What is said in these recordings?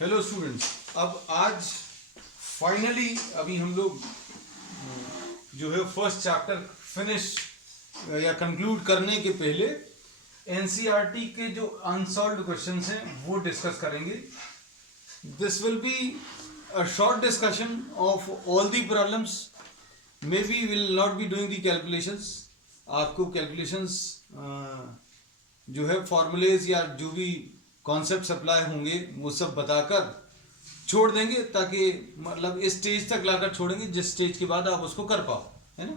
Hello students, अब आज finally अभी हम लोग जो है फर्स्ट चैप्टर फिनिश या कंक्लूड करने के पहले एनसीईआरटी के जो अनसॉल्व्ड क्वेश्चंस हैं वो डिस्कस करेंगे. This will be a short discussion of all the problems. May be will not be doing the calculations. आपको कैलकुलेशंस जो है फॉर्मूलेज या जो भी कॉन्सेप्ट अप्लाई होंगे वो सब बताकर छोड़ देंगे, ताकि मतलब इस स्टेज तक लाकर छोड़ेंगे जिस स्टेज के बाद आप उसको कर पाओ, है ना.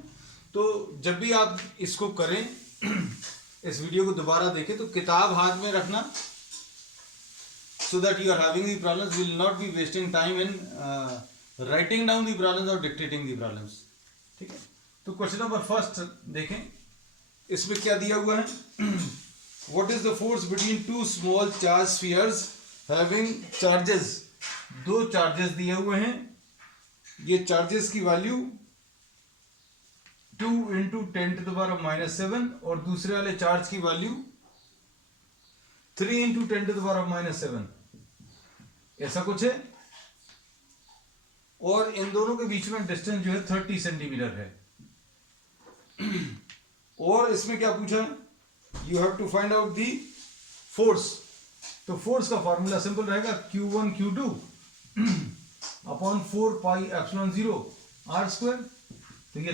तो जब भी आप इसको करें इस वीडियो को दोबारा देखें तो किताब हाथ में रखना, so that you are having the problems, will not be wasting time in writing down the problems or dictating the problems. ठीक है. तो क्वेश्चन नंबर फर्स्ट देखें. इसमें क्या दिया हुआ है? What is the force between two small charge spheres having charges? दो चार्जेस दिए हुए हैं. ये चार्जेस की वैल्यू 2 इंटू 10⁻⁻7 और दूसरे वाले चार्ज की वैल्यू 3 इंटू 10⁻⁻7, ऐसा कुछ है. और इन दोनों के बीच में डिस्टेंस जो है 30 सेंटीमीटर है. और इसमें क्या पूछा है? You have to find out the force. तो फोर्स का फॉर्मूला सिंपल रहेगा Q1 Q2 अपॉन 4πε0 r². तो ये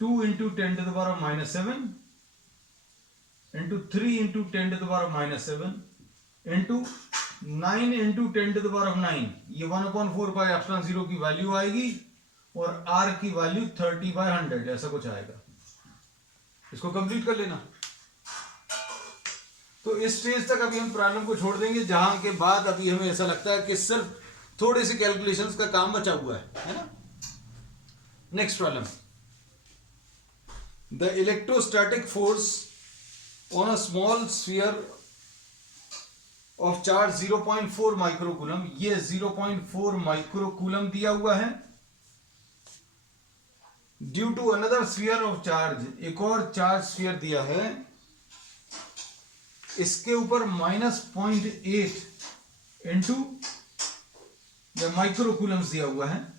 2 into 10⁻⁻7 into 3 into 10⁻⁻7 into 9 into 10⁻9, ये 1/4πε0 की वैल्यू आएगी और r की वैल्यू 30/100 ऐसा कुछ आएगा. इसको कंप्लीट कर लेना. तो इस स्टेज तक अभी हम प्रॉब्लम को छोड़ देंगे, जहां के बाद अभी हमें ऐसा लगता है कि सिर्फ थोड़े से कैलकुलेशंस का काम बचा हुआ है ना. Next problem. The electrostatic force on a small sphere of charge 0.4 microcoulomb. ये 0.4 माइक्रोकूलम दिया हुआ है. Due to another sphere of charge, एक और चार्ज स्फीयर दिया है, इसके ऊपर -0.8 इंटू माइक्रोकूलम्स दिया हुआ है.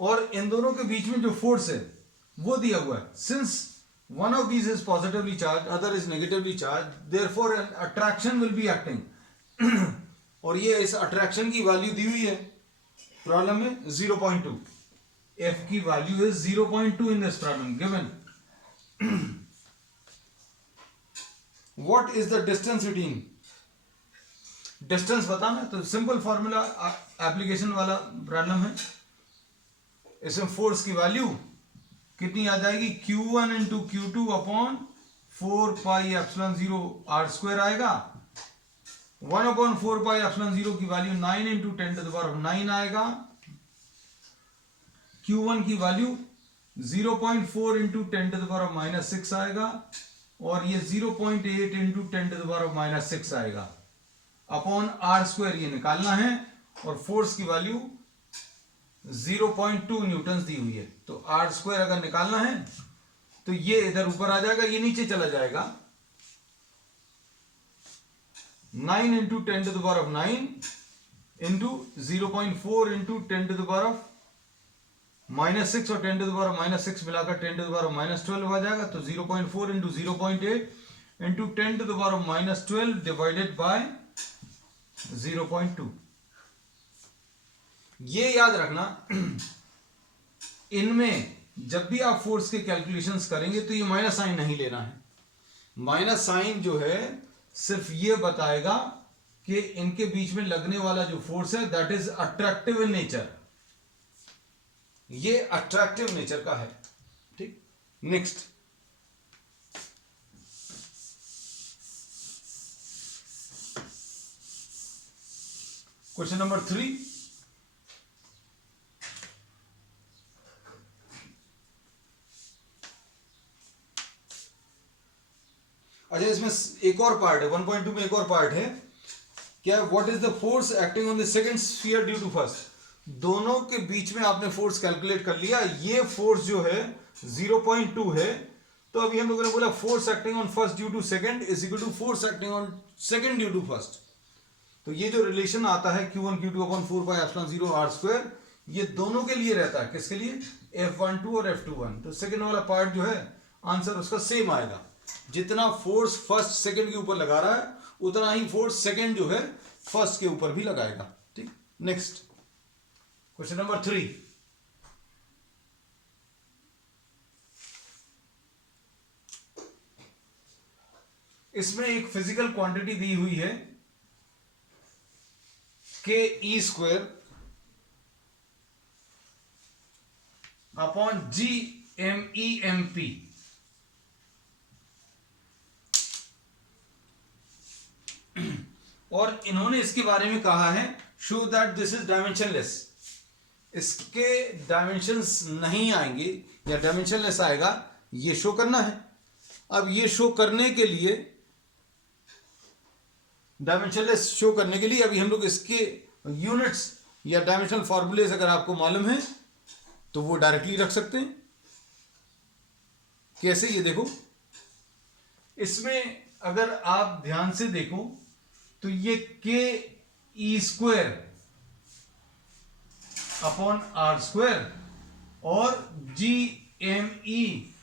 और इन दोनों के बीच में जो फोर्स है वो दिया हुआ है. Since one of these is positively charged, other is negatively charged, therefore an attraction will be acting. और ये इस अट्रैक्शन की वैल्यू दी हुई है प्रॉब्लम में 0.2. F की value is 0.2 in this problem given. What is the distance between? Distance बताना. तो सिंपल फॉर्मूला एप्लीकेशन वाला प्रॉब्लम है. इसमें फोर्स की वैल्यू कितनी आ जाएगी? Q1 into Q2 upon 4πε0 r² आएगा. 1/4πε0 की वैल्यू 9 इंटू 10⁻9 आएगा. Q1 की वैल्यू 0.4 इंटू 10⁻6 आएगा और ये 0.8 इंटू 10⁻6 आएगा. अपॉन r² ये निकालना है और फोर्स की वैल्यू 0.2 न्यूटन दी हुई है. तो r² अगर निकालना है तो ये इधर ऊपर आ जाएगा, ये नीचे चला जाएगा. 9 इंटू 10⁻9 इंटू 0.4 इंटू 10⁻6 और 10⁻6 मिलाकर 10⁻12 आ जाएगा. तो 0.4 इंटू 0.8 इंटू 10⁻12 डिवाइडेड बाय 0.2. ये याद रखना, इनमें जब भी आप फोर्स के कैलकुलेशंस करेंगे तो ये माइनस साइन नहीं लेना है. माइनस साइन जो है सिर्फ ये बताएगा कि इनके बीच में लगने वाला जो फोर्स है that is attractive in nature. ये अट्रैक्टिव नेचर का है. ठीक. नेक्स्ट. Question number 3. अच्छा, इसमें एक और पार्ट है. 1.2 में एक और पार्ट है. क्या? What is the force acting on the second sphere due to first. दोनों के बीच में आपने फोर्स कैलकुलेट कर लिया. ये फोर्स जो है 0.2 है, तो अभी हम लोगों ने बोला force acting on first due to second is equal to force acting on second due to first. तो ये जो रिलेशन आता है Q1 Q2 upon 4 pi epsilon 0 r square, ये दोनों के लिए रहता है। किसके लिए? F12 और F21। तो सेकंड वाला पार्ट जो है आंसर उसका सेम आएगा। जितना फोर्स फर्स्ट सेकंड के ऊपर लगा रहा है उतना ही फोर्स सेकंड जो है फर्स्ट के ऊपर भी लगाएगा। ठीक, नेक्स्ट क्वेश्चन नंबर 3। इसमें एक फिजिकल क्वांटिटी दी हुई है के ई स्क्वायर अपॉन जी एम ई एम पी। और इन्होंने इसके बारे में कहा है show that this is dimensionless. इसके डायमेंशंस नहीं आएंगे या डायमेंशनलेस आएगा, ये शो करना है। अब ये शो करने के लिए, डायमेंशनलेस शो करने के लिए अभी हम लोग इसके यूनिट्स या डायमेंशनल फॉर्मूलेज अगर आपको मालूम है तो वो डायरेक्टली रख सकते हैं। कैसे? ये देखो, इसमें अगर आप ध्यान से देखो तो ये के ई स्क्वायर अपॉन आर स्क्वायर और जी एम ई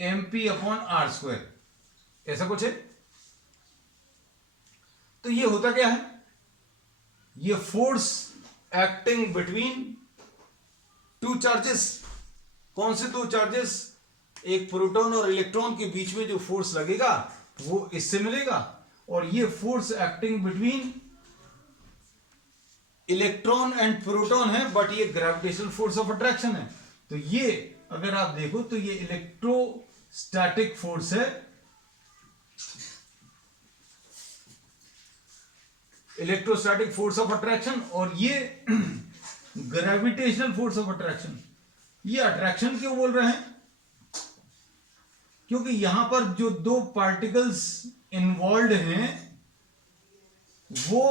M p upon r square, ऐसा कुछ है। तो ये होता क्या है? ये force acting between two charges. कौन से दो चार्जेस? एक प्रोटॉन और इलेक्ट्रॉन के बीच में जो फोर्स लगेगा वो इससे मिलेगा, और ये force acting between electron and proton है, बट ये ग्रेविटेशनल फोर्स ऑफ अट्रैक्शन है। तो ये अगर आप देखो तो ये इलेक्ट्रोस्टैटिक फोर्स है, इलेक्ट्रोस्टैटिक फोर्स ऑफ अट्रैक्शन, और ये ग्रेविटेशनल फोर्स ऑफ अट्रैक्शन। ये अट्रैक्शन क्यों बोल रहे हैं? क्योंकि यहां पर जो दो पार्टिकल्स इन्वॉल्व हैं वो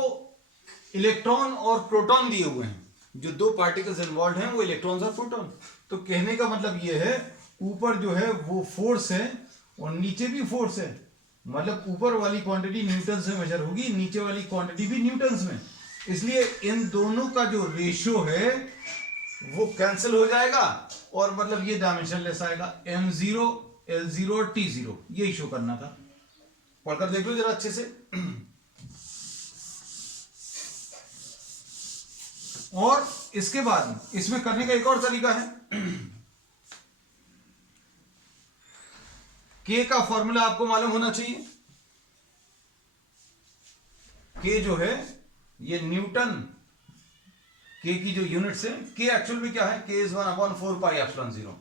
इलेक्ट्रॉन और प्रोटॉन दिए हुए हैं। जो दो पार्टिकल्स इन्वॉल्व हैं वो इलेक्ट्रॉन्स और प्रोटॉन। तो कहने का मतलब ये है, ऊपर जो है वो फोर्स है और नीचे भी फोर्स है। मतलब ऊपर वाली क्वांटिटी न्यूटन से मेजर होगी, नीचे वाली क्वांटिटी भी न्यूटन्स में। इसलिए इन दोनों का जो रेशियो है वो कैंसिल हो जाएगा और मतलब ये डायमेंशनलेस आएगा। m0, l0 और t0, यही शो करना था। पढ़कर देख लो जरा अच्छे से। और इसके बाद इसमें करने का एक और तरीका है। के का फॉर्मूला आपको मालूम होना चाहिए। के जो है ये न्यूटन, के की जो यूनिट्स है, के एक्चुअल में क्या है? के इज 1/4 पाई एप्सिलॉन 0।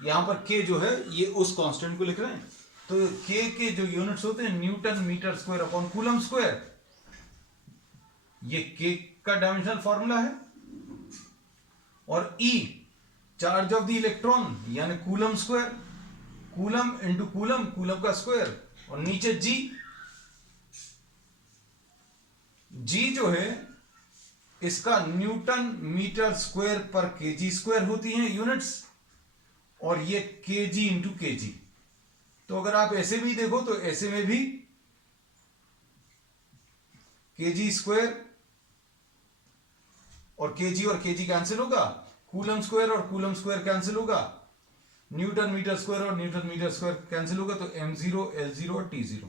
यहां पर के जो है ये उस कांस्टेंट को लिख रहे हैं। तो के जो यूनिट्स होते हैं newton metre square upon coulomb square, ये के का डायमेंशनल फॉर्मूला है। और e charge of the electron यानी coulomb square, coulomb into coulomb, coulomb का स्क्वायर, और नीचे जी। जी जो है इसका न्यूटन मीटर स्क्वायर पर केजी स्क्वायर होती हैं यूनिट्स, और ये केजी इंटू केजी। तो अगर आप ऐसे भी देखो तो ऐसे में भी केजी स्क्वायर और केजी कैंसिल होगा, कूलम स्क्वायर और कूलम स्क्वायर कैंसिल होगा, न्यूटन मीटर स्क्वायर और न्यूटन मीटर स्क्वायर कैंसिल होगा। तो m0, l0 और t0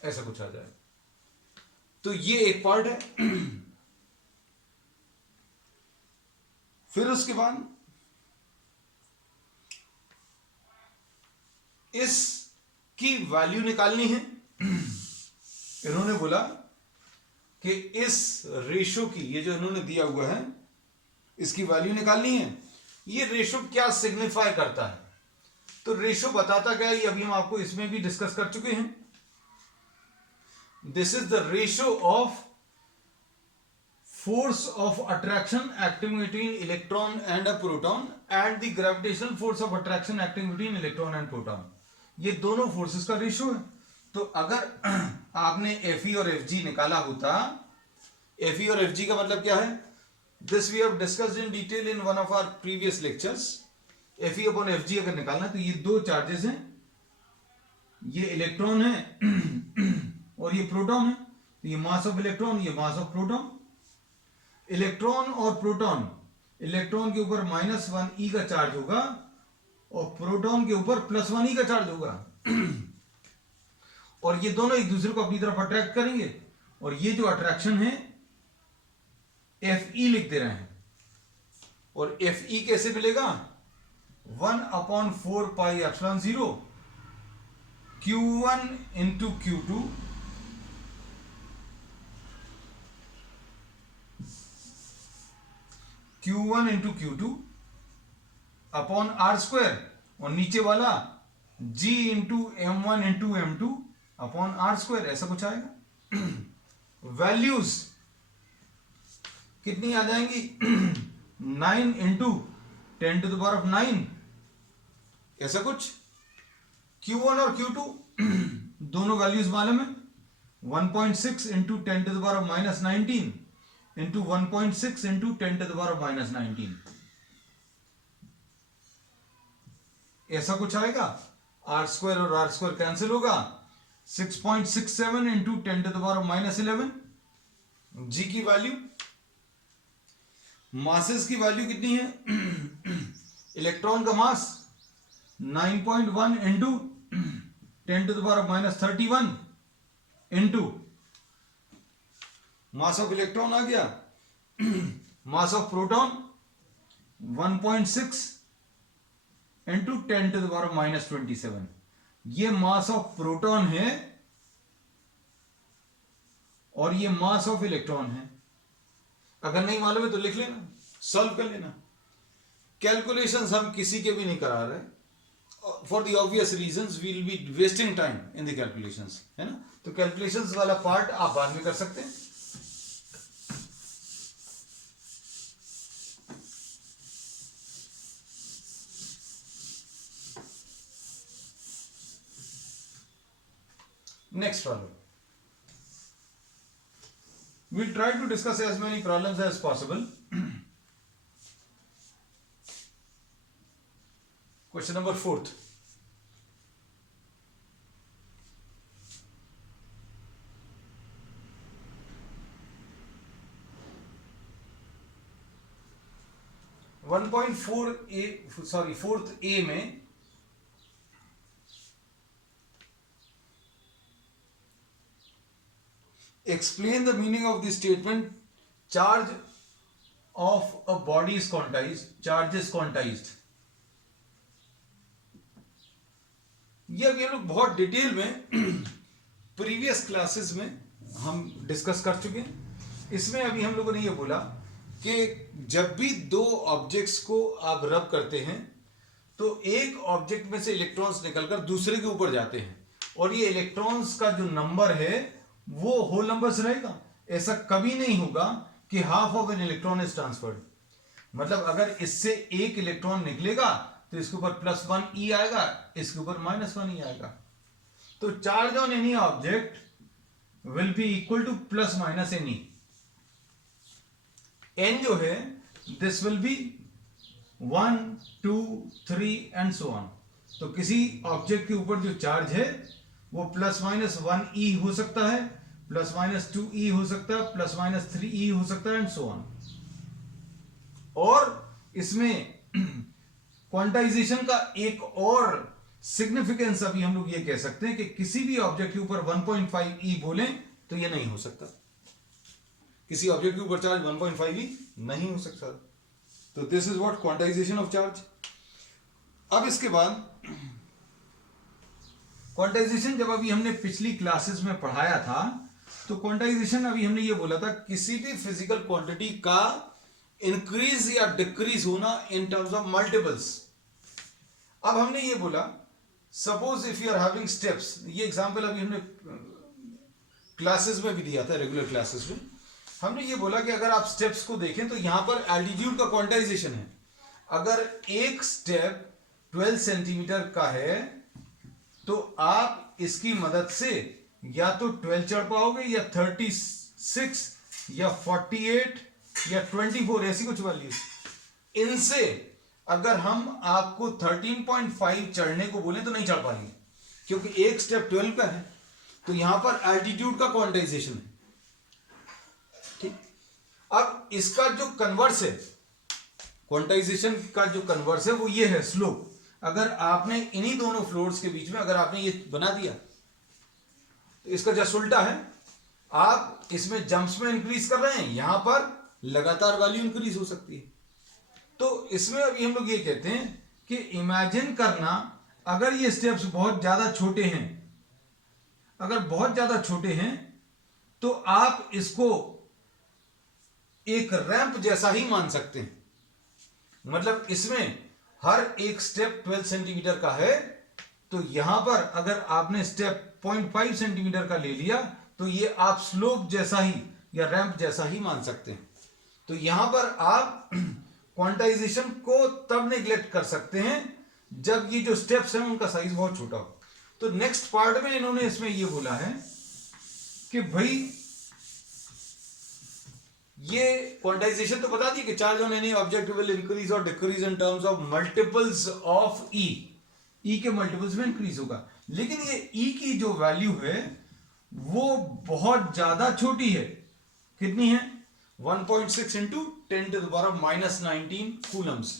ऐसा कुछ आ जाएगा। तो ये एक पार्ट है। फिर उसके बाद इसकी वैल्यू निकालनी है। इन्होंने बोला कि इस रेशो की, ये जो इन्होंने दिया हुआ है, इसकी वैल्यू निकालनी है। ये रेशो क्या सिग्निफाई करता है? तो रेशो बताता क्या है, ये अभी हम आपको इसमें भी डिस्कस कर चुके हैं। This is the ratio of force of attraction acting between electron and a proton and the gravitational force of attraction acting between electron and proton. ये दोनों फोर्सेस का रेशो है। तो अगर आपने Fe और Fg निकाला होता, Fe और Fg का मतलब क्या है? This we have discussed in detail in one of our previous lectures. Fe upon F G अगर निकालना है तो ये दो चार्जेस हैं, ये इलेक्ट्रॉन है और ये प्रोटॉन है, तो ये मास ऑफ इलेक्ट्रॉन, ये मास ऑफ प्रोटॉन। इलेक्ट्रॉन और प्रोटॉन, इलेक्ट्रॉन के ऊपर -1 e का चार्ज होगा और प्रोटॉन के ऊपर +1 e का चार्ज होगा और ये दोनों एक दूसरे को अपनी तरफ अट्रैक्ट करेंगे और ये जो अट्रैक्शन है Fe लिख दे रहे हैं और Fe कैसे मिलेगा, 1/4πε0 Q1 into Q2 Q1 into Q2 upon R² और नीचे वाला G into M1 into M2 upon R², ऐसा कुछ आएगा। वैल्यूज कितनी आ जाएंगी 9 इंटू 10⁹, ऐसा कुछ। Q1 और Q2 दोनों वैल्यूज मालूम है, 1.6 इंटू 10⁻19 इंटू 1.6 इंटू 10⁻19, ऐसा कुछ आएगा। R² और R² कैंसिल होगा, 6.67 इंटू 10⁻11। जी की वैल्यू, मासेस की वैल्यू कितनी है इलेक्ट्रॉन का mass 9.1 into 10⁻31 into mass of electron आ गया, मास ऑफ प्रोटॉन 1.6 इंटू 10⁻27। ये मास ऑफ प्रोटॉन है और ये मास ऑफ इलेक्ट्रॉन है। अगर नहीं मालूम है तो लिख लेना, सॉल्व कर लेना। कैलकुलेशंस हम किसी के भी नहीं करा रहे, for the obvious reasons we will be wasting time in the calculations, है ना। तो कैलकुलेशंस वाला पार्ट आप बाद में कर सकते हैं। Next problem, we'll try to discuss as many problems as possible. Question number 4th. Fourth A में explain the meaning of the statement charge of a body is quantized, charge is quantized। ये अभी हम लोग बहुत detail में previous classes में हम discuss कर चुके हैं। इसमें अभी हम लोगों ने ये बोला कि जब भी दो ऑब्जेक्ट्स को आप रब करते हैं तो एक ऑब्जेक्ट में से इलेक्ट्रॉन्स निकलकर दूसरे के ऊपर जाते हैं और ये इलेक्ट्रॉन्स का जो नंबर है वो होल नंबर्स रहेगा। ऐसा कभी नहीं होगा कि half of an electron is transferred, मतलब अगर इससे एक इलेक्ट्रॉन निकलेगा तो इसके ऊपर +1 e आएगा, इसके ऊपर -1 e आएगा। तो charge on any object will be equal to ±NE। n जो है this will be 1 2 3 and so on. तो किसी ऑब्जेक्ट के ऊपर जो चार्ज है वो ±1 e हो सकता है, ±2 e हो सकता है, +3 e हो सकता है एंड सो ऑन। और इसमें क्वांटाइजेशन का एक और सिग्निफिकेंस अभी हम लोग ये कह सकते हैं कि किसी भी ऑब्जेक्ट के ऊपर 1.5 e बोलें तो ये नहीं हो सकता। किसी ऑब्जेक्ट के ऊपर चार्ज 1.5 e नहीं हो सकता। तो this is what quantization of charge. अब इसके बाद क्वांटाइजेशन जब अभी हमने पिछली क्लासेस में पढ़ाया था तो क्वांटाइजेशन अभी हमने ये बोला था किसी भी फिजिकल क्वांटिटी का इंक्रीज या डिक्रीज होना इन टर्म्स ऑफ मल्टीपल्स। अब हमने ये बोला suppose if you are having steps, ये एग्जांपल अभी हमने क्लासेस में भी दिया था, रेगुलर क्लासेस में हमने ये बोला कि अगर आप स्टेप्स को देखें तो यहां पर एल्टीट्यूड का क्वांटाइजेशन है। अगर एक स्टेप 12 सेंटीमीटर का है तो आप इसकी मदद से या तो 12 चढ़ पाओगे या 36 या 48 या 24, ऐसी कुछ वैल्यू। इनसे अगर हम आपको 13.5 चढ़ने को बोले तो नहीं चढ़ पाएंगे, क्योंकि एक स्टेप 12 का है, तो यहां पर एल्टीट्यूड का क्वांटाइजेशन है। ठीक, अब इसका जो कन्वर्स है, क्वांटाइजेशन का जो कन्वर्स है वो ये है स्लोप। अगर आपने इन्हीं दोनों फ्लोर्स के बीच में अगर आपने ये बना दिया तो इसका जस्ट उल्टा है, आप इसमें जंप्स में इंक्रीज कर रहे हैं, यहां पर लगातार वैल्यू इंक्रीज हो सकती है। तो इसमें अभी हम लोग ये कहते हैं कि इमेजिन करना, अगर ये स्टेप्स बहुत ज्यादा छोटे हैं, अगर बहुत ज्यादा छोटे हैं तो आप इसको एक रैंप जैसा ही मान सकते हैं। मतलब इसमें हर एक स्टेप 12 सेंटीमीटर का है, तो यहां पर अगर आपने स्टेप 0.5 सेंटीमीटर का ले लिया तो ये आप स्लोप जैसा ही या रैंप जैसा ही मान सकते हैं। तो यहां पर आप क्वांटाइजेशन को तब नेग्लेक्ट कर सकते हैं जब ये जो स्टेप्स हैं उनका साइज बहुत छोटा हो। तो नेक्स्ट पार्ट में इन्होंने इसमें ये बोला है कि भाई ये क्वांटाइजेशन तो बता दी कि charge on any object will increase और decrease in terms of multiples of e, e के मल्टीपल्स में इंक्रीज होगा, लेकिन ये ई की जो वैल्यू है वो बहुत ज्यादा छोटी है। कितनी है? 1.6 into 10 to the power minus 19 coulombs.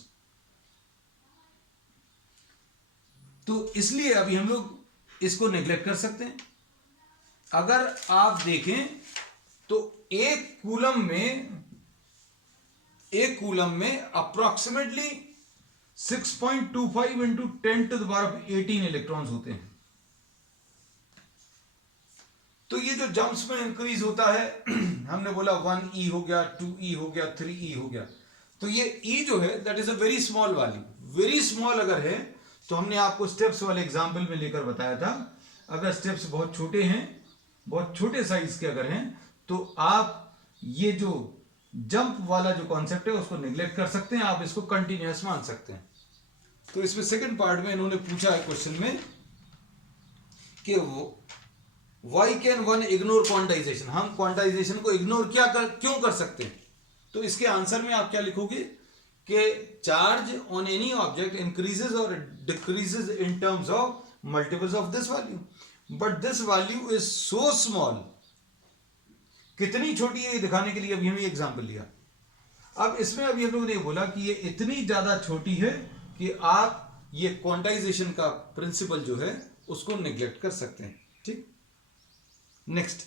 तो इसलिए अभी हम लोग इसको नेग्लेक्ट कर सकते हैं। अगर आप देखें तो एक कूलम में approximately 6.25 into 10 to the power 18 electrons होते हैं। तो ये जो जंप्स में इंक्रीज होता है, हमने बोला 1e हो गया, 2e हो गया, 3e हो गया, तो ये e जो है that is a very small value. Very small अगर है तो हमने आपको स्टेप्स वाले एग्जांपल में लेकर बताया था, अगर स्टेप्स बहुत छोटे हैं, बहुत छोटे साइज के अगर हैं, तो आप ये जो जंप वाला जो कॉन्सेप्ट है उसको निगलेक्ट कर सकते हैं, आप इसको कंटिन्यूअस मान सकते हैं। तो इसमें सेकंड पार्ट में इन्होंने पूछा है क्वेश्चन में कि why can one ignore quantization, हम क्वांटाइजेशन को इग्नोर क्यों कर सकते हैं? तो इसके आंसर में आप क्या लिखोगे कि charge on any object increases और decreases in terms of multiples of this value, but this value is so small. कितनी छोटी है ये दिखाने के लिए अभी हमने एग्जांपल लिया। अब इसमें अभी हम लोगों ने बोला कि ये इतनी ज्यादा छोटी है कि आप ये क्वांटाइजेशन का प्रिंसिपल जो है उसको निगलेक्ट कर सकते हैं। ठीक, नेक्स्ट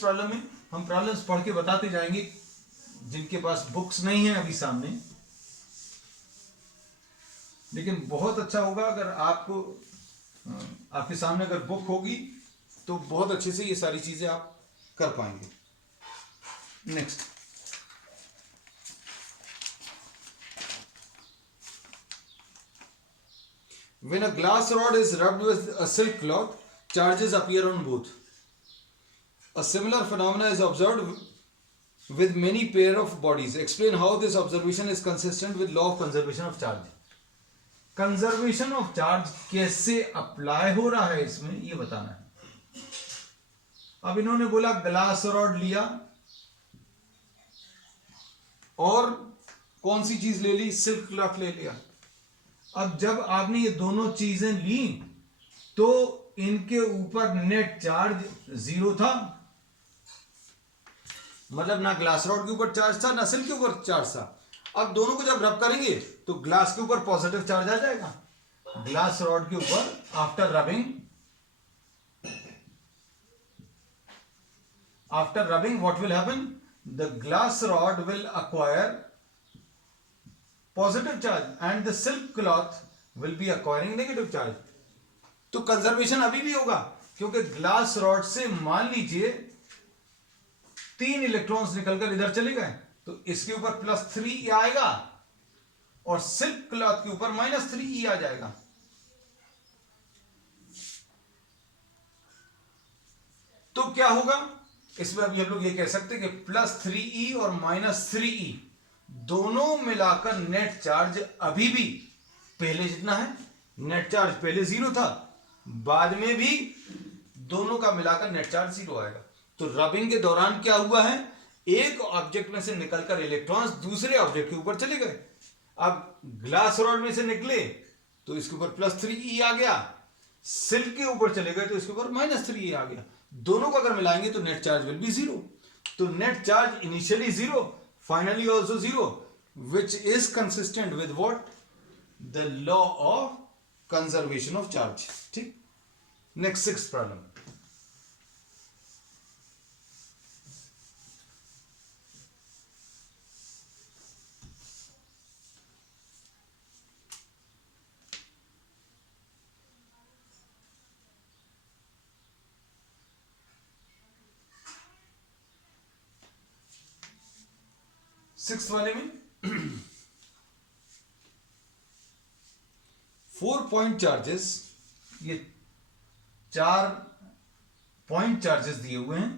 प्रॉब्लम में हम प्रॉब्लम्स पढ़ के बताते जाएंगे, जिनके पास बुक्स नहीं है अभी सामने, लेकिन बहुत अच्छा होगा अगर आपको आपके सामने अगर बुक होगी तो बहुत अच्छे से ये सारी चीजें आप कर पाएंगे। Next, when a glass rod is rubbed with a silk cloth, charges appear on both. A similar phenomena is observed with many pair of bodies. Explain how this observation is consistent with law of conservation of charge. Conservation of charge कैसे apply हो रहा है इसमें ये बताना है। अब इन्होंने बोला ग्लास रॉड लिया और कौन सी चीज ले ली? सिल्क क्लॉथ ले लिया। अब जब आपने ये दोनों चीजें ली तो इनके ऊपर नेट चार्ज 0 था, मतलब ना ग्लास रॉड के ऊपर चार्ज था ना सिल्क के ऊपर चार्ज था। अब दोनों को जब रब करेंगे तो ग्लास के ऊपर पॉजिटिव चार्ज आ जाएगा, ग्लास रॉड के ऊपर after rubbing what will happen? The glass rod will acquire positive charge and the silk cloth will be acquiring negative charge. तो कंजर्वेशन अभी भी होगा, क्योंकि ग्लास रॉड से मान लीजिए 3 इलेक्ट्रॉन्स निकलकर इधर चले गए तो इसके ऊपर +3e आएगा और सिल्क क्लॉथ के ऊपर -3e आ जाएगा। तो क्या होगा इसमें? अभी हम लोग ये कह सकते हैं कि +3e और -3e दोनों मिलाकर नेट चार्ज अभी भी पहले जितना है। नेट चार्ज पहले 0 था, बाद में भी दोनों का मिलाकर नेट चार्ज 0 आएगा। तो रबिंग के दौरान क्या हुआ है, एक ऑब्जेक्ट में से निकलकर इलेक्ट्रॉन्स दूसरे ऑब्जेक्ट के ऊपर चले गए। अब ग्लास रॉड में से निकले तो इसके ऊपर +3e आ गया, सिल्क के ऊपर चले गए तो इसके ऊपर -3e आ गया। दोनों को अगर मिलाएंगे तो नेट चार्ज विल बी 0। तो net charge initially 0, finally also 0, which is consistent with what, the law of conservation of charge. ठीक, नेक्स्ट 6th प्रॉब्लम। सिक्स वाले में 4 पॉइंट चार्जेस, ये 4 पॉइंट चार्जेस दिए हुए हैं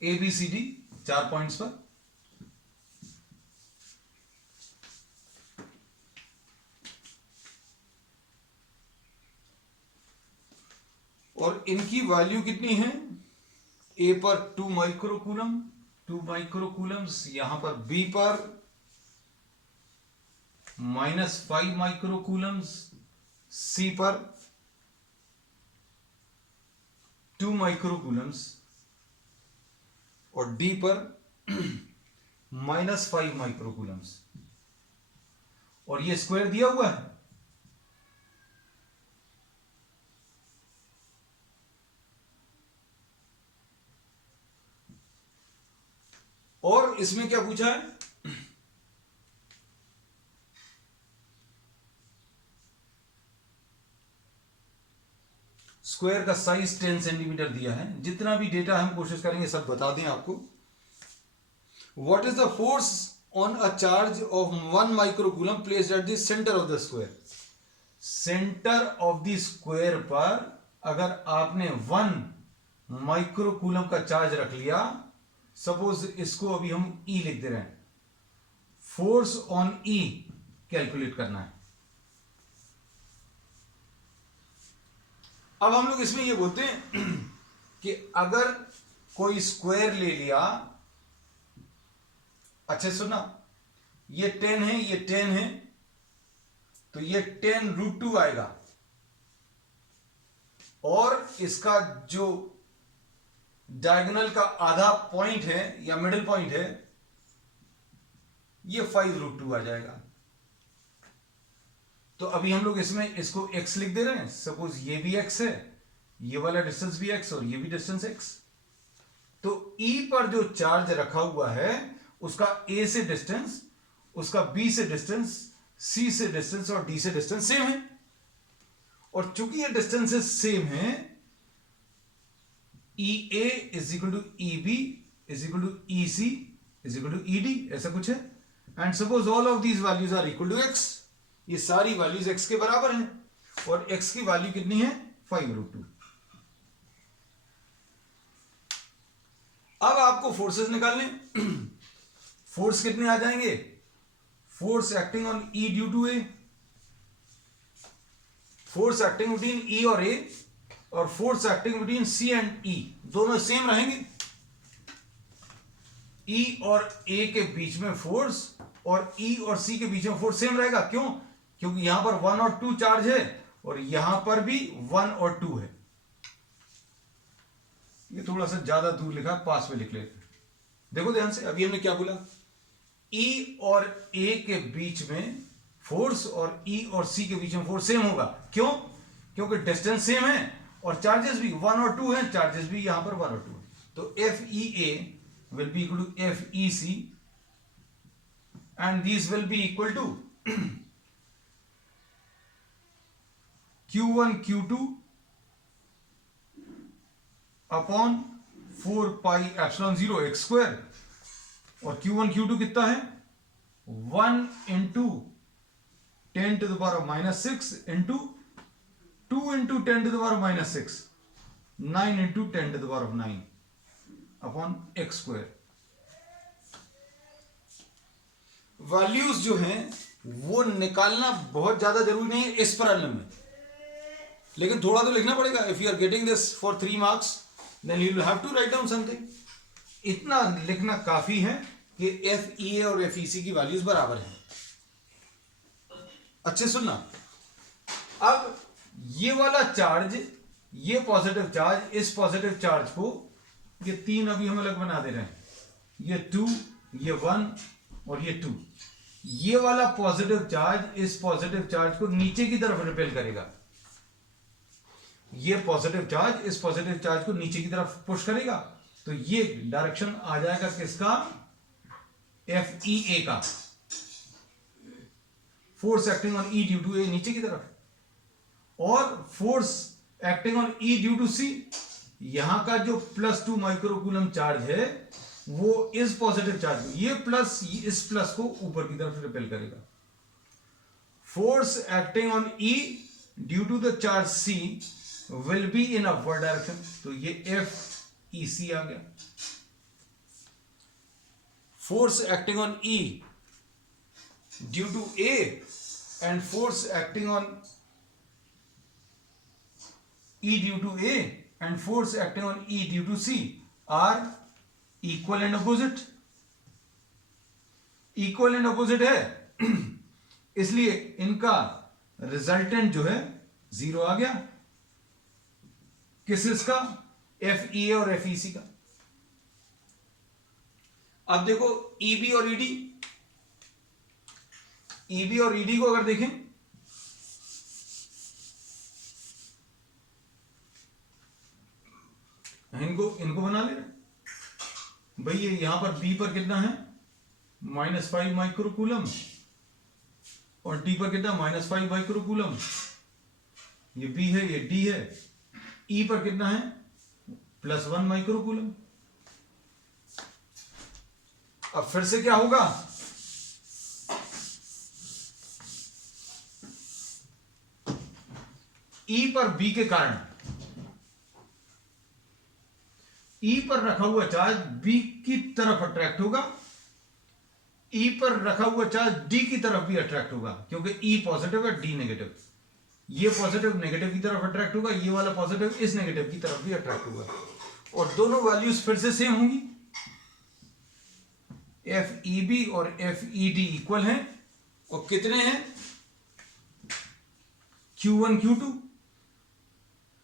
ABCD, 4 पॉइंट्स पर। और इनकी वैल्यू कितनी है, ए पर 2 माइक्रोकूलम, 2 माइक्रोकूलम्स, यहां पर बी पर -5 माइक्रोकूलम्स, सी पर 2 माइक्रोकूलम्स और डी पर -5 माइक्रोकूलम्स। और ये स्क्वायर दिया हुआ है। और इसमें क्या पूछा है, स्क्वायर का साइज 10 सेंटीमीटर दिया है। जितना भी डेटा हम कोशिश करेंगे सब बता दें आपको। What is the force on a charge of 1 microcoulomb placed at the centre of the square. Centre of the square पर अगर आपने 1 माइक्रोकूलम का चार्ज रख लिया, सपोज इसको अभी हम E लिख दे रहे हैं, फोर्स ऑन E कैलकुलेट करना है। अब हम लोग इसमें ये बोलते हैं कि अगर कोई स्क्वायर ले लिया, अच्छा सुना, ये 10 है, ये 10 है, तो ये 10√2 आएगा। और इसका जो डायगोनल का आधा पॉइंट है या मिडिल पॉइंट है, ये 5√2 आ जाएगा। तो अभी हम लोग इसमें इसको x लिख दे रहे हैं। सपोज ये भी x है, ये वाला डिस्टेंस भी x और ये भी डिस्टेंस x। तो E पर जो चार्ज रखा हुआ है उसका A से डिस्टेंस, उसका B से डिस्टेंस, C से डिस्टेंस और D से डिस्टेंस सेम है। और चूंकि ये डिस्टेंसेस सेम है, EA is equal to EB is equal to EC is equal to ED, ऐसा कुछ है। And suppose all of these values are equal to x, ये सारी वैल्यूज x के बराबर हैं और x की वैल्यू कितनी है, 5√2। अब आपको फोर्सेस निकालने, फोर्स कितने आ जाएंगे, force acting on E due to A, force acting between E और A, और force acting between C and E, दोनों सेम रहेंगे। E और A के बीच में फोर्स और E और C के बीच में फोर्स सेम रहेगा। क्यों, क्योंकि यहां पर 1 और 2 चार्ज है और यहां पर भी 1 और 2 है। ये थोड़ा सा ज्यादा दूर लिखा, पास में लिख लेते हैं। देखो ध्यान से, अभी हमने क्या बोला, E और A के बीच में फोर्स और E और C के बीच में फोर्स सेम होगा। क्यों, क्योंकि डिस्टेंस सेम है और चार्जेस भी 1 और 2 हैं, चार्जेस भी यहां पर 1 और 2 है। तो FEA will be equal to FEC and these will be equal to Q1 Q2 upon 4 pi epsilon 0 x square. और Q1 Q2 कितना है, 1 into 10 to the power -6 into 2 into 10 to the power -6, 9 into 10 to the power 9 upon x square. Values जो हैं वो निकालना बहुत ज्यादा जरूरी नहीं है इस प्रॉब्लम में, लेकिन थोड़ा तो लिखना पड़ेगा। If you are getting this for 3 marks then you will have to write down something. इतना लिखना काफी है कि एफ ई ए और एफ ई सी की वैल्यूज बराबर हैं। अच्छे सुनना, अब ये वाला चार्ज, ये पॉजिटिव चार्ज, इस पॉजिटिव चार्ज को, ये 3 अभी हम अलग बना दे रहे हैं, ये 2, ये 1 और ये 2। ये वाला पॉजिटिव चार्ज इस पॉजिटिव चार्ज को नीचे की तरफ रिपेल करेगा। ये पॉजिटिव चार्ज इस पॉजिटिव चार्ज को नीचे की तरफ पुश करेगा, तो ये डायरेक्शन आ जाएगा किसका? एफ ई ए का। Force acting on E due to A नीचे की तरफ, और force acting on E due to C, यहां का जो +2 माइक्रोकूलम चार्ज है वो इस पॉजिटिव चार्ज, ये प्लस इस प्लस को ऊपर की तरफ रिपेल करेगा। Force acting on E due to the charge C will be in upward direction, तो ये एफ ई सी आ गया। Force acting on E due to A and force acting on E due to A and force acting on E due to C are equal and opposite. Equal and opposite है इसलिए इनका resultant जो है 0 आ गया। किस इसका? F E ए और F E सी का। अब देखो ईबी और ईडी, ईबी और ईडी को अगर देखें, इनको बना ले रहे भाई। ये यहां पर बी पर कितना है? -5 माइक्रोकूलम, और डी पर कितना? -5 माइक्रोकूलम। ये बी है, ये डी है। ई पर कितना है? +1 माइक्रोकूलम। अब फिर से क्या होगा? ई पर बी के कारण ई पर रखा हुआ चार्ज बी की तरफ अट्रैक्ट होगा, ई पर रखा हुआ चार्ज डी की तरफ भी अट्रैक्ट होगा, क्योंकि ई पॉजिटिव है, डी नेगेटिव। ये पॉजिटिव नेगेटिव की तरफ अट्रैक्ट होगा, ये वाला पॉजिटिव इस नेगेटिव की तरफ भी अट्रैक्ट होगा, और दोनों वैल्यूज फिर से सेम होंगी। एफ ई बी और एफ ई डी इक्वल हैं, और कितने हैं? Q1 Q2,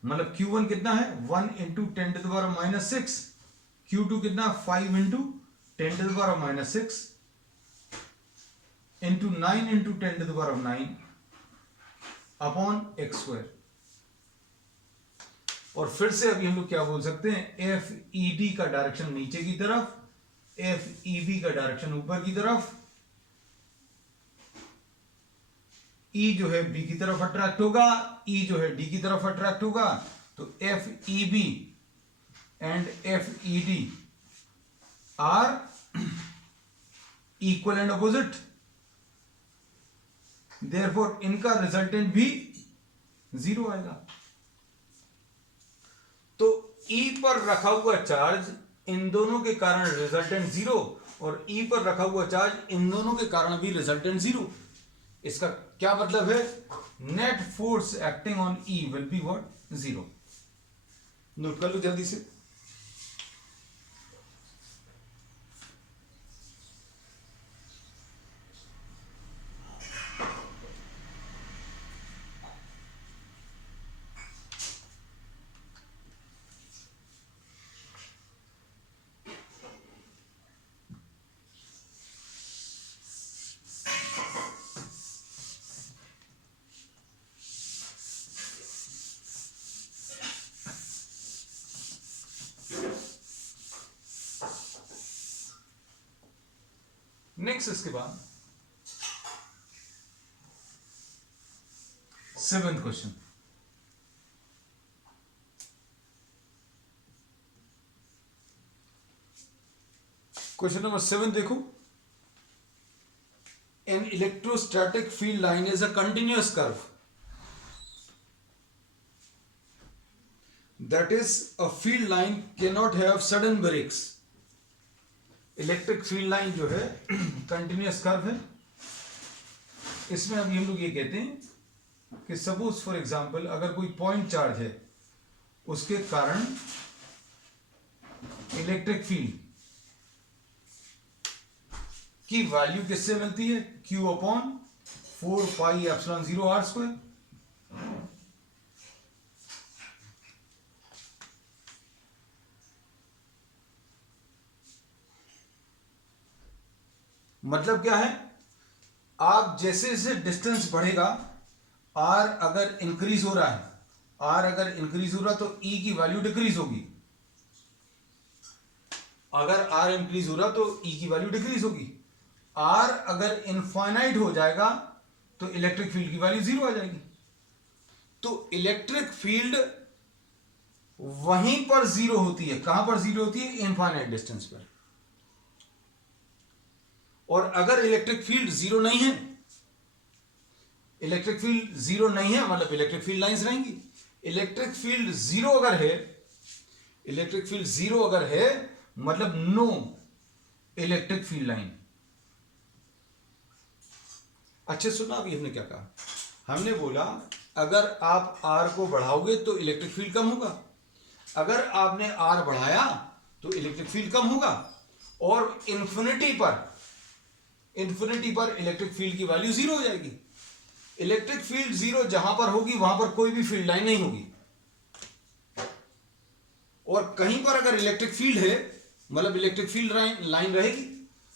मतलब Q1 कितना है? 1 इंटू 10⁻⁻6, Q2 कितना? 5 into 10⁻⁻6 into 9 into 10⁹ upon x²। और फिर से अभी हम लोग क्या बोल सकते हैं? एफ ई डी का डायरेक्शन नीचे की तरफ, एफ ई बी का डायरेक्शन ऊपर की तरफ। ई जो है बी की तरफ अट्रैक्ट होगा, ई जो है डी की तरफ अट्रैक्ट होगा, तो F E B and F E D are equal and opposite, therefore इनका रिजल्टेंट भी 0 आएगा। तो ई पर रखा हुआ चार्ज इन दोनों के कारण रिजल्टेंट 0, और ई पर रखा हुआ चार्ज इन दोनों के कारण भी रिजल्टेंट 0। इसका क्या मतलब है? Net force acting on E will be what? 0। Note कर लो जल्दी से। नेक्स्ट इसके बाद 7th क्वेश्चन। क्वेश्चन नंबर 7 देखो। An electrostatic field line is a continuous curve, that is a field line cannot have sudden breaks। Electric field line जो है continuous curve है, इसमें अभी हम लोग ये कहते हैं कि सपोज फॉर एग्जांपल अगर कोई पॉइंट चार्ज है, उसके कारण इलेक्ट्रिक फील्ड की वैल्यू किससे मिलती है? Q upon 4πε0r²। मतलब क्या है, आप जैसे जैसे डिस्टेंस बढ़ेगा, r अगर इंक्रीज हो रहा है, r अगर इंक्रीज हो रहा तो E की वैल्यू डिक्रीज होगी। अगर r इंक्रीज हो रहा तो E की वैल्यू डिक्रीज होगी। r अगर इनफाइनाइट हो जाएगा तो इलेक्ट्रिक फील्ड की वैल्यू जीरो आ जाएगी। तो इलेक्ट्रिक फील्ड वहीं पर जीरो होती है। कहां पर जीरो होती है? इनफाइनाइट डिस्टेंस पर। और अगर इलेक्ट्रिक फील्ड जीरो नहीं है, इलेक्ट्रिक फील्ड जीरो नहीं है मतलब इलेक्ट्रिक फील्ड लाइंस रहेंगी। इलेक्ट्रिक फील्ड जीरो अगर है, इलेक्ट्रिक फील्ड जीरो अगर है मतलब नो इलेक्ट्रिक फील्ड लाइन। अच्छे सुना, अभी हमने क्या कहा? हमने बोला अगर आप R को बढ़ाओगे तो इलेक्ट्रिक फील्ड कम होगा, अगर आपने R बढ़ाया तो इलेक्ट्रिक फील्ड कम होगा, और इन्फिनिटी पर इलेक्ट्रिक फील्ड की वैल्यू जीरो हो जाएगी। इलेक्ट्रिक फील्ड जीरो जहां पर होगी वहां पर कोई भी फील्ड लाइन नहीं होगी। और कहीं पर अगर इलेक्ट्रिक फील्ड है मतलब इलेक्ट्रिक फील्ड लाइन रहेगी।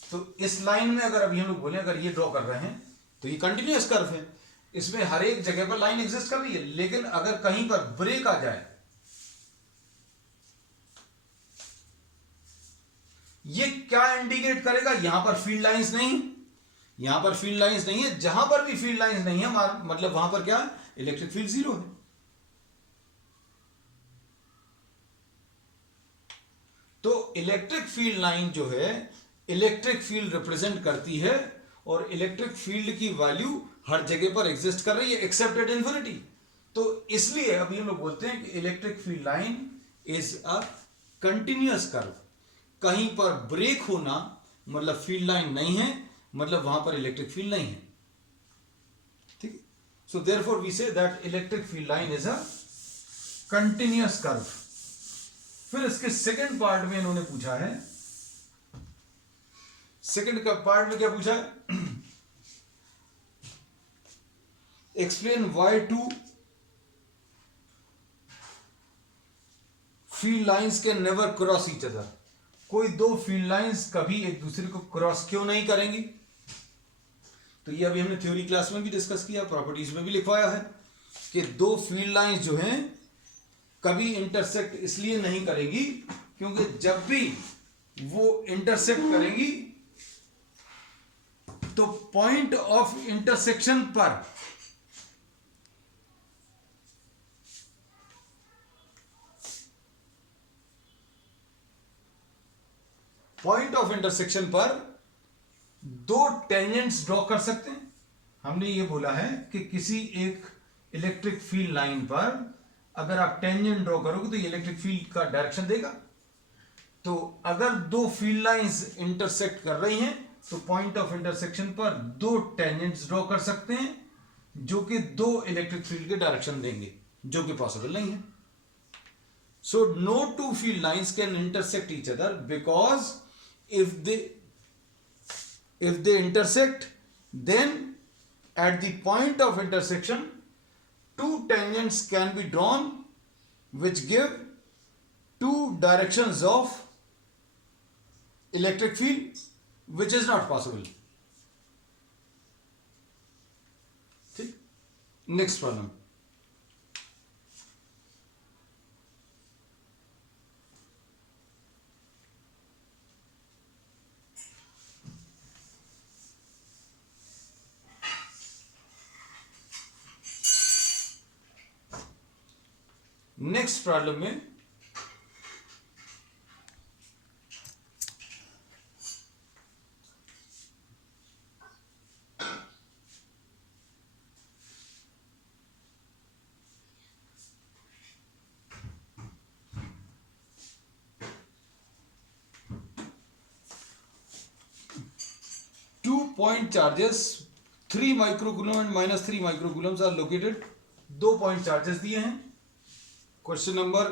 तो इस लाइन में अगर अभी हम लोग बोले अगर ये ड्रॉ कर रहे हैं तो ये कंटिन्यूअस कर्व है, इसमें हर एक जगह पर लाइन एग्जिस्ट कर रही है। लेकिन अगर कहीं पर ब्रेक आ जाए, ये क्या इंडिकेट करेगा? यहां पर फील्ड लाइंस नहीं, यहां पर फील्ड लाइंस नहीं है। जहां पर भी फील्ड लाइंस नहीं है मतलब वहां पर क्या? इलेक्ट्रिक फील्ड जीरो है। तो इलेक्ट्रिक फील्ड लाइन जो है इलेक्ट्रिक फील्ड रिप्रेजेंट करती है, और इलेक्ट्रिक फील्ड की वैल्यू हर जगह पर एग्जिस्ट कर रही है एक्सेप्ट एट इन्फिनिटी। तो इसलिए अभी हम लोग बोलते हैं कि electric field line is a continuous curve. कहीं पर ब्रेक होना मतलब फील्ड लाइन नहीं है, मतलब वहां पर इलेक्ट्रिक फील्ड नहीं है। ठीक है, so therefore we say that electric field line is a continuous curve. फिर इसके सेकंड पार्ट में इन्होंने पूछा है, सेकंड का पार्ट में क्या पूछा है? Explain why two field lines can never cross each other. कोई दो फील्ड लाइंस कभी एक दूसरे को क्रॉस क्यों नहीं करेंगी? तो ये अभी हमने थ्योरी क्लास में भी डिस्कस किया, प्रॉपर्टीज में भी लिखवाया है कि दो फील्ड लाइंस जो हैं कभी इंटरसेक्ट इसलिए नहीं करेगी क्योंकि जब भी वो इंटरसेक्ट करेंगी तो पॉइंट ऑफ इंटरसेक्शन पर दो टेंजेंट्स ड्रॉ कर सकते हैं। हमने ये बोला है कि किसी एक इलेक्ट्रिक फील्ड लाइन पर अगर आप टेंजेंट ड्रॉ करोगे तो ये इलेक्ट्रिक फील्ड का डायरेक्शन देगा। तो अगर दो फील्ड लाइंस इंटरसेक्ट कर रही हैं तो पॉइंट ऑफ इंटरसेक्शन पर दो टेंजेंट्स ड्रॉ कर सकते हैं जो कि दो इलेक्ट्रिक फील्ड के डायरेक्शन देंगे, जो कि पॉसिबल नहीं है। So no two field lines can intersect each other because if they intersect, then at the point of intersection two tangents can be drawn which give two directions of electric field, which is not possible. ठीक, next problem. Next problem में two point charges 3 microcoulomb and -3 microcoulombs are located. 2 point charges दिए हैं। Question number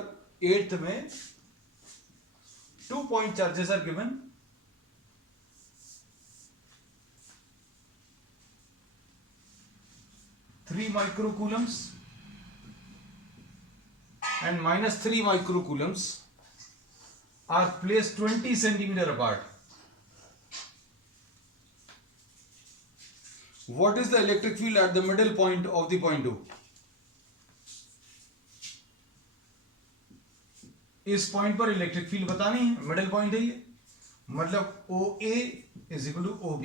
8 में 2 point charges are given. Three microcoulombs and -3 microcoulombs are placed 20 centimeter apart. What is the electric field at the middle point of the point O? इस point पर electric field बतानी है, middle point है ये, मतलब OA is equal to OB,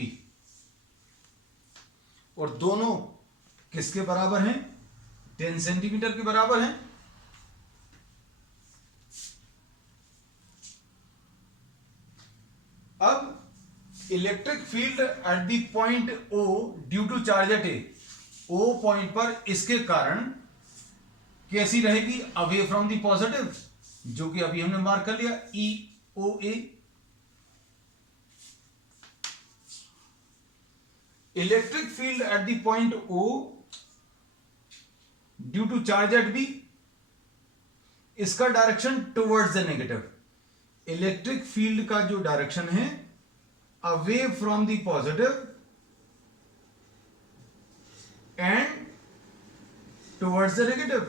और दोनों किसके बराबर हैं? 10 सेंटीमीटर के बराबर हैं। अब electric field at the point O due to charge at A, O point पर इसके कारण कैसी रहेगी? अवे फ्रॉम द पॉजिटिव, जो कि अभी हमने मार्क कर लिया, EOA। Electric field at the point O due to charge at B, इसका direction towards the negative. Electric field का जो डायरेक्शन है away from the positive and towards the negative.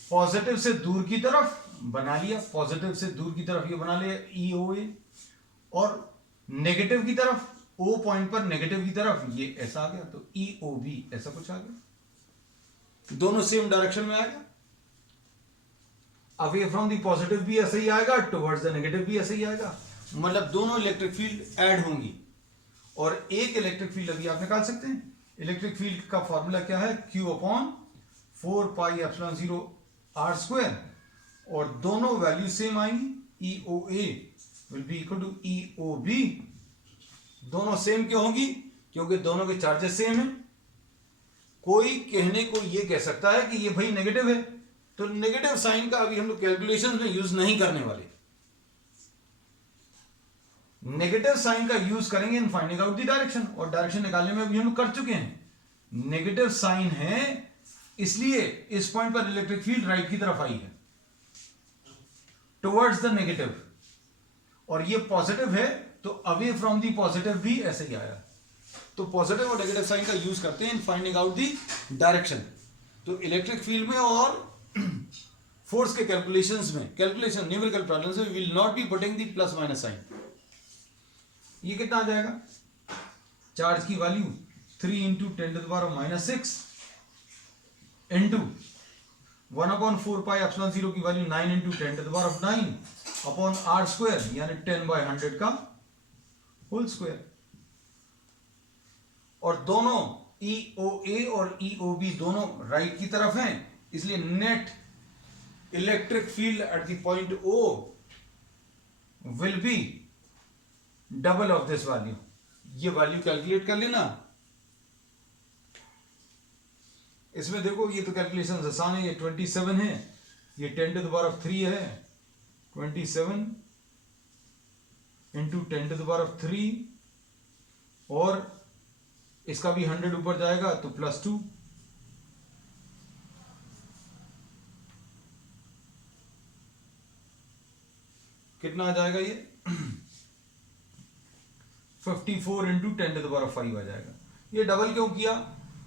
Positive से दूर की तरफ बना लिया, पॉजिटिव से दूर की तरफ ये बना लिया EOA, और नेगेटिव की तरफ O पॉइंट पर नेगेटिव की तरफ ये ऐसा आ गया, तो EOB ऐसा कुछ आ गया। दोनों सेम डायरेक्शन में आ गया। अवे फ्रॉम द पॉजिटिव भी ऐसा ही आएगा, टुवर्ड्स द नेगेटिव भी ऐसा ही आएगा, मतलब दोनों इलेक्ट्रिक फील्ड ऐड होंगी। और एक इलेक्ट्रिक फील्ड अभी आप निकाल सकते हैं। इलेक्ट्रिक फील्ड का फॉर्मूला क्या है? Q/4πε0 r², और दोनों वैल्यू सेम आएंगी। EOA will be equal to EOB। दोनों सेम क्यों होंगी? क्योंकि दोनों के चार्जेस सेम हैं। कोई कहने को ये कह सकता है कि ये भाई नेगेटिव है, तो नेगेटिव साइन का अभी हम लोग कैलकुलेशन में यूज नहीं करने वाले। नेगेटिव साइन का यूज करेंगे इन फाइंडिंग आउट द डायरेक्शन, और डायरेक्शन निकालने में अभी हम लोग कर चुके हैं। नेगेटिव साइन है, इसलिए इस पॉइंट पर इलेक्ट्रिक फील्ड राइट की तरफ आई है, टुवर्ड्स द नेगेटिव, और ये पॉजिटिव है, तो अवे फ्रॉम दी पॉजिटिव भी ऐसे ही आया। तो पॉजिटिव और नेगेटिव साइन का यूज करते हैं in finding out the direction. तो इलेक्ट्रिक फील्ड में और फोर्स के कैलकुलेशंस में, कैलकुलेशन न्यूमेरिकल प्रॉब्लम्स में, will not be putting the plus minus sign. ये कितना आ जाएगा? चार्ज की वैल्यू 3 × 10⁻⁻6 इंटू 1/4πε0 की वैल्यू 9 × 10⁹ अपॉन r², यानी 10/100 का होल स्क्वायर। और दोनों EOA और EOB दोनों राइट की तरफ हैं, इसलिए net electric field at the point O will be double of this value. ये वैल्यू कैलकुलेट कर लेना। इसमें देखो ये तो कैलकुलेशन आसान है। ये 27 है, ये 10⁻³ है, 27 इंटू 10⁻³, और इसका भी 100 ऊपर जाएगा तो +2। कितना आ जाएगा ये? 54 इंटू 10⁵ आ जाएगा। ये डबल क्यों किया?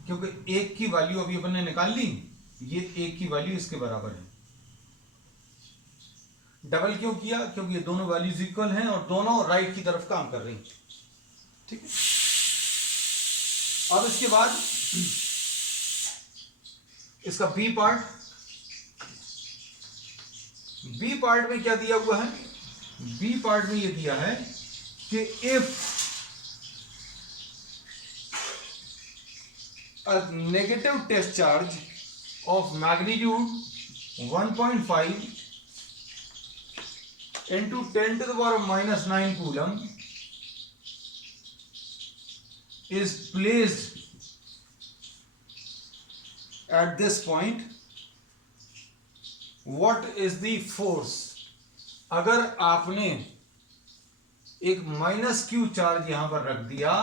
क्योंकि एक की वैल्यू अभी अपन ने निकाल ली, ये एक की वैल्यू इसके बराबर है। डबल क्यों किया? क्योंकि ये दोनों वैल्यूज इक्वल हैं और दोनों राइट की तरफ काम कर रही हैं। ठीक है, अब इसके बाद इसका बी पार्ट में क्या दिया हुआ है? बी पार्ट में ये दिया है कि if a negative test charge of magnitude 1.5 into 10⁻⁹ coulomb is placed at this point, what is the force? अगर आपने एक माइनस क्यू चार्ज यहां पर रख दिया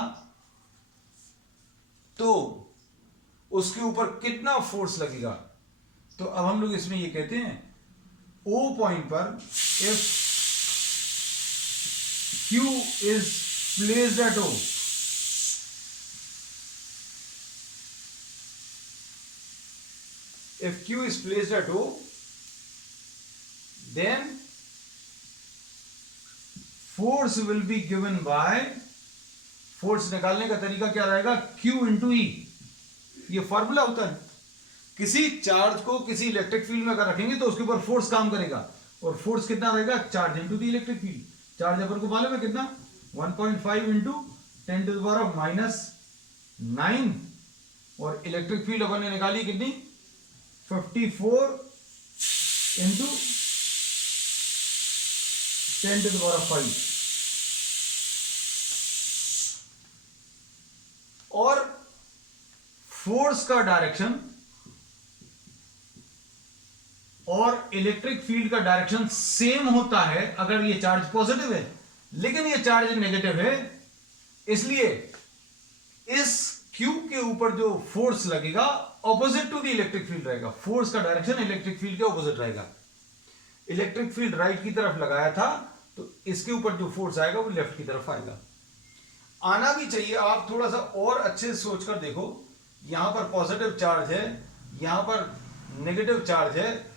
तो उसके ऊपर कितना फोर्स लगेगा? तो अब हम लोग इसमें ये कहते हैं O पॉइंट पर if Q is placed at O, if Q is placed at O, then force will be given by, force निकालने का तरीका क्या रहेगा? Q into E। ये फॉर्मूला होता है। किसी चार्ज को किसी इलेक्ट्रिक फील्ड में अगर रखेंगे तो उसके ऊपर फोर्स काम करेगा, और फोर्स कितना रहेगा? Charge into the electric field. Charge अपन को मालूम है कितना? 1.5 into 10 to the power of -9, और इलेक्ट्रिक फील्ड अपन ने निकाली कितनी? 54 into 10 to the power of 5। और फोर्स का डायरेक्शन और इलेक्ट्रिक फील्ड का डायरेक्शन सेम होता है अगर ये चार्ज पॉजिटिव है, लेकिन ये चार्ज नेगेटिव है, इसलिए इस Q के ऊपर जो फोर्स लगेगा opposite to the electric field रहेगा। फोर्स का डायरेक्शन इलेक्ट्रिक फील्ड के ऑपोजिट रहेगा। इलेक्ट्रिक फील्ड राइट की तरफ लगाया था तो इसके ऊपर जो फोर्स आएगा वो लेफ्ट की तरफ आएगा। आना भी चाहिए। आप थोड़ा सा और अच्छे से सोचकर देखो, यहां पर पॉजिटिव चार्ज है, यहां पर नेगेटिव चार्ज है,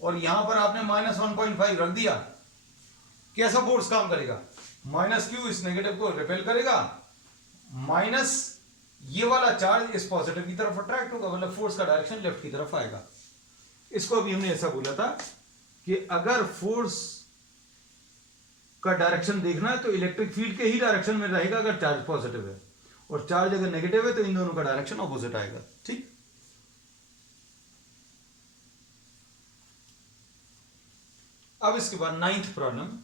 और यहां पर आपने -1.5 रख दिया, कैसा फोर्स काम करेगा? -Q इस नेगेटिव को रिपेल करेगा, माइनस ये वाला चार्ज इस पॉजिटिव की तरफ अट्रैक्ट होगा, मतलब फोर्स का डायरेक्शन लेफ्ट की तरफ आएगा। इसको अभी हमने ऐसा बोला था कि अगर फोर्स का डायरेक्शन देखना है तो इलेक्ट्रिक फील्ड के ही डायरेक्शन में रहेगा अगर चार्ज पॉजिटिव है, और चार्ज अगर नेगेटिव है तो इन दोनों का डायरेक्शन ऑपोजिट आएगा। ठीक। अब इसके बाद 9th प्रॉब्लम,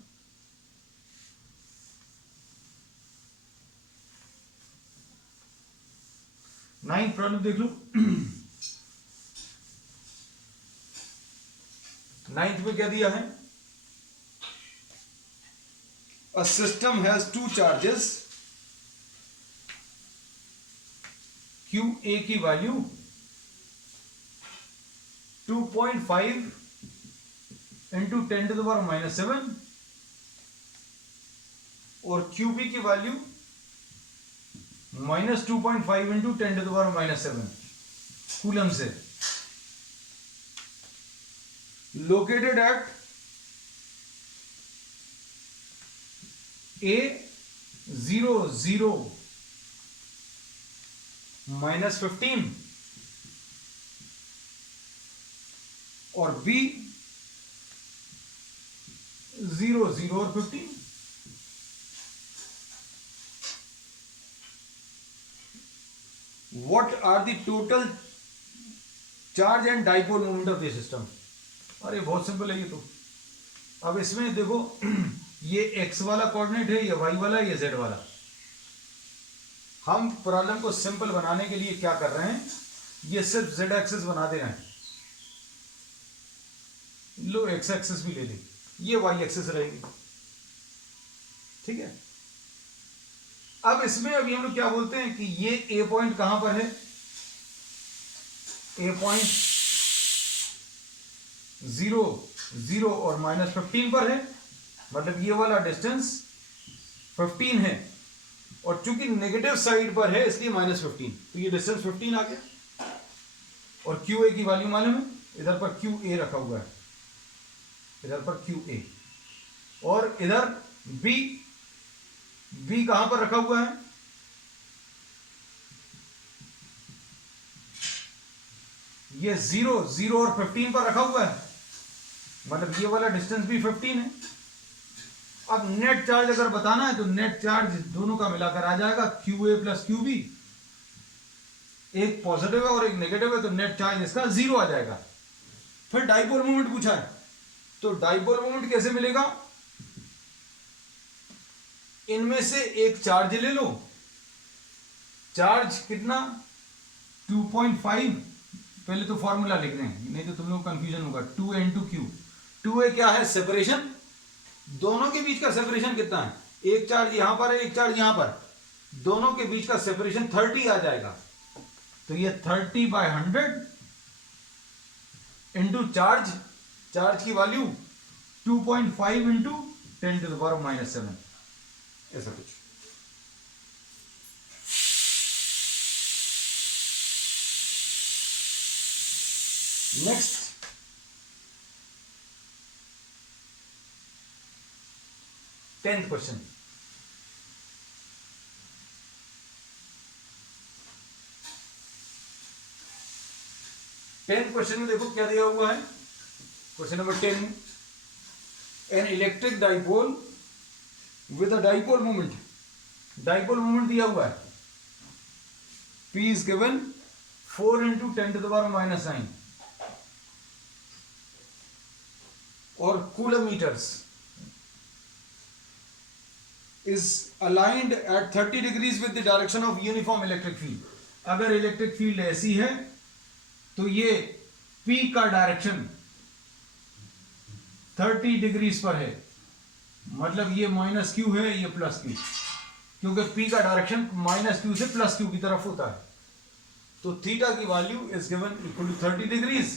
देख लो। 9th में क्या दिया है? A system has two charges, QA की value 2.5 into 10 to the power -7, और QB की value -2.5 into 10 to the power -7 coulomb से, लोकेटेड एट A0 0 -15 और B0 0 और 15। What are the total charge and dipole moment of the system? अरे बहुत simple है ये तो। अब इसमें देखो, ये x वाला कोऑर्डिनेट है, ये y वाला, ये z वाला। हम प्रॉब्लम को सिंपल बनाने के लिए क्या कर रहे हैं, ये सिर्फ z एक्सिस बना दे रहे हैं। लो x एक्सिस भी ले ले, ये y एक्सिस रहेगी। ठीक है। अब इसमें अभी हम लोग क्या बोलते हैं कि ये a पॉइंट कहां पर है? a पॉइंट 0 0 और -15 पर है, मतलब ये वाला डिस्टेंस 15 है, और चूंकि नेगेटिव साइड पर है इसलिए -15, तो ये डिस्टेंस 15 आ गया। और QA की वैल्यू मालूम है, इधर पर QA रखा हुआ है, इधर पर QA, और इधर B कहां पर रखा हुआ है? ये 0 0 और 15 पर रखा हुआ है, मतलब ये वाला डिस्टेंस भी 15 है। अब नेट चार्ज अगर बताना है तो नेट चार्ज दोनों का मिलाकर आ जाएगा QA प्लस QB। एक पॉजिटिव है और एक नेगेटिव है, तो नेट चार्ज इसका 0 आ जाएगा। फिर डाइपोल मोमेंट पूछा है, तो डाइपोल मोमेंट कैसे मिलेगा? इनमें से एक चार्ज ले लो, चार्ज कितना? 2.5। पहले तो फॉर्मूला लिख दें, नहीं तो तुम लोग कंफ्यूजन होगा। 2 into Q। 2A क्या है? सेपरेशन। दोनों के बीच का सेपरेशन कितना है? एक चार्ज यहां पर है, एक चार्ज यहां पर, दोनों के बीच का सेपरेशन 30 आ जाएगा। तो ये 30/100 इंटू चार्ज, चार्ज की वैल्यू 2.5 इंटू 10⁻⁻7, ऐसा कुछ। Next, 10th question. Tenth question में देखो क्या दिया हुआ है। Question number 10, an electric dipole with a dipole moment, dipole moment दिया हुआ है, P इज गिवन 4 इंटू 10⁻⁹ और coulomb metres is aligned at 30 degrees with the direction of uniform electric field। अगर इलेक्ट्रिक फील्ड ऐसी है तो ये P का डायरेक्शन 30 डिग्रीज पर है, मतलब ये -q है, ये +q, क्योंकि P का डायरेक्शन -q से +q की तरफ होता है। तो थीटा की value is given equal to 30 degrees.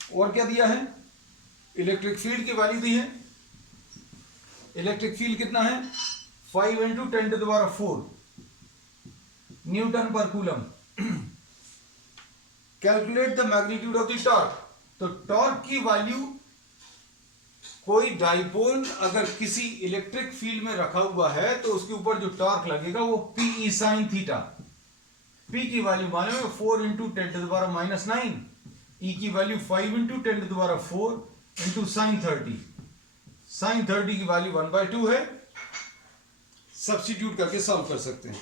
और क्या दिया है, इलेक्ट्रिक फील्ड की वैल्यू दी है। इलेक्ट्रिक फील्ड कितना है, 5 इंटू 10⁴ न्यूटन पर coulomb. Calculate the magnitude of the torque. तो टॉर्क की वैल्यू, कोई डाइपोल अगर किसी इलेक्ट्रिक फील्ड में रखा हुआ है तो उसके ऊपर जो टॉर्क लगेगा वो P sin थीटा। P की वैल्यू मालूम है 4 इंटू 10⁻⁹, E की value 5 into 10⁴ into sin 30। sin 30 की वैल्यू 1/2 है, सब्स्टिट्यूट करके सॉल्व कर सकते हैं।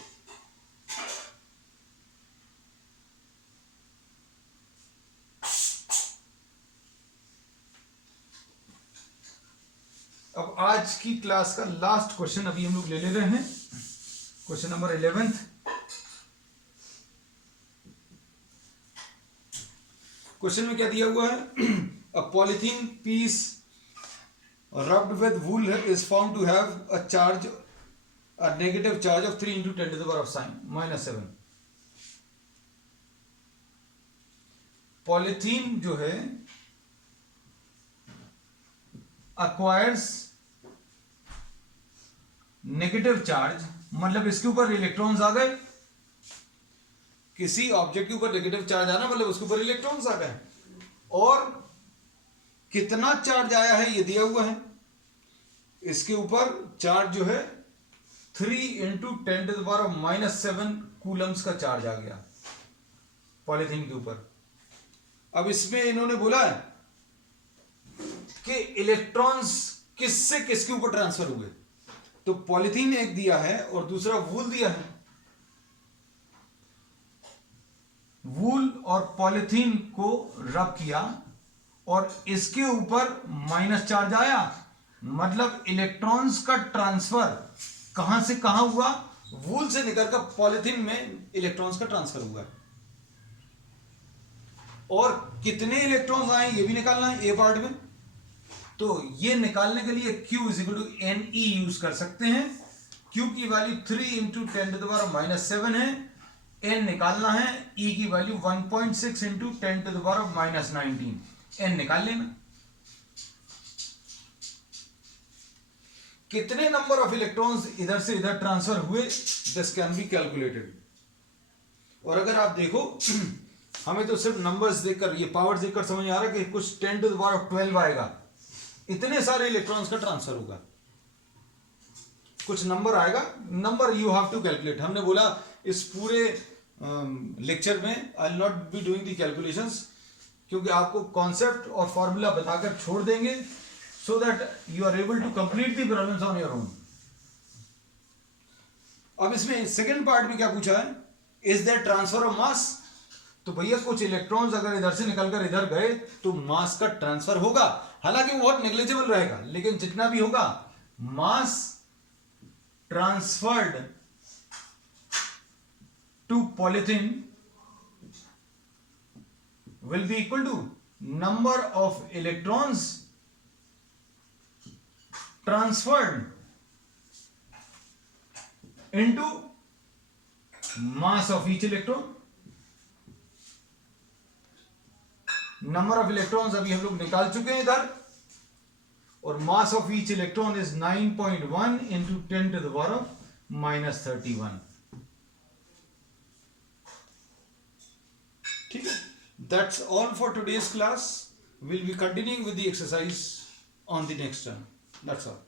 अब आज की क्लास का लास्ट क्वेश्चन अभी हम लोग ले रहे हैं, क्वेश्चन नंबर 11th। क्वेश्चन में क्या दिया हुआ है, a polythene piece rubbed with wool is found to have a negative charge of 3 into 10⁻⁻7। Polythene जो है acquires नेगेटिव चार्ज, मतलब इसके ऊपर इलेक्ट्रॉन्स आ गए। किसी ऑब्जेक्ट के ऊपर नेगेटिव चार्ज आना मतलब उसके ऊपर इलेक्ट्रॉन्स आ गए। और कितना चार्ज आया है ये दिया हुआ है। इसके ऊपर चार्ज जो है 3 इंटू 10⁻⁻7 कूलम्स का चार्ज आ गया पॉलिथीन के ऊपर। अब इसमें इन्होंने बोला है कि इलेक्ट्रॉन्स किससे किसके ऊपर ट्रांसफर हुए। तो पॉलिथीन एक दिया है और दूसरा वूल दिया है। वूल और पॉलिथीन को रब किया और इसके ऊपर माइनस चार्ज आया, मतलब इलेक्ट्रॉन्स का ट्रांसफर कहां से कहां हुआ, वूल से निकलकर पॉलिथीन में इलेक्ट्रॉन्स का ट्रांसफर हुआ। और कितने इलेक्ट्रॉन्स आए ये भी निकालना है ए पार्ट में। तो ये निकालने के लिए Q = NE यूज कर सकते हैं। Q की वैल्यू 3 इंटू 10⁻⁻7 है, N निकालना है, E की वैल्यू 1.6 इंटू 10⁻⁻19, N निकाल लेना। कितने नंबर ऑफ इलेक्ट्रॉन्स इधर से इधर ट्रांसफर हुए, दिस कैन बी कैलकुलेटेड। और अगर आप देखो हमें तो सिर्फ नंबर्स देखकर, ये पावर देखकर समझ आ रहा है कि कुछ 10⁻12 आएगा, इतने सारे इलेक्ट्रॉन्स का ट्रांसफर होगा। कुछ नंबर आएगा, number you have to calculate. हमने बोला इस पूरे लेक्चर में I will not be doing the calculations, क्योंकि आपको कॉन्सेप्ट और फॉर्मूला बताकर छोड़ देंगे so that you are able to complete the problems on your own। अब इसमें सेकंड पार्ट में क्या पूछा है, is there transfer of mass. तो भैया कुछ इलेक्ट्रॉन्स अगर इधर से निकलकर इधर गए तो मास का ट्रांसफर होगा, हालांकि वो बहुत नेग्लिजिबल रहेगा, लेकिन जितना भी होगा mass transferred to polythene will be equal to number of electrons transferred into mass of each electron. Number of electrons अभी हम लोग निकाल चुके हैं इधर, और mass of each electron is 9.1 into 10 to the power of -31. ठीक है, that's all for today's class. We'll be continuing with the exercise on the next term. That's all.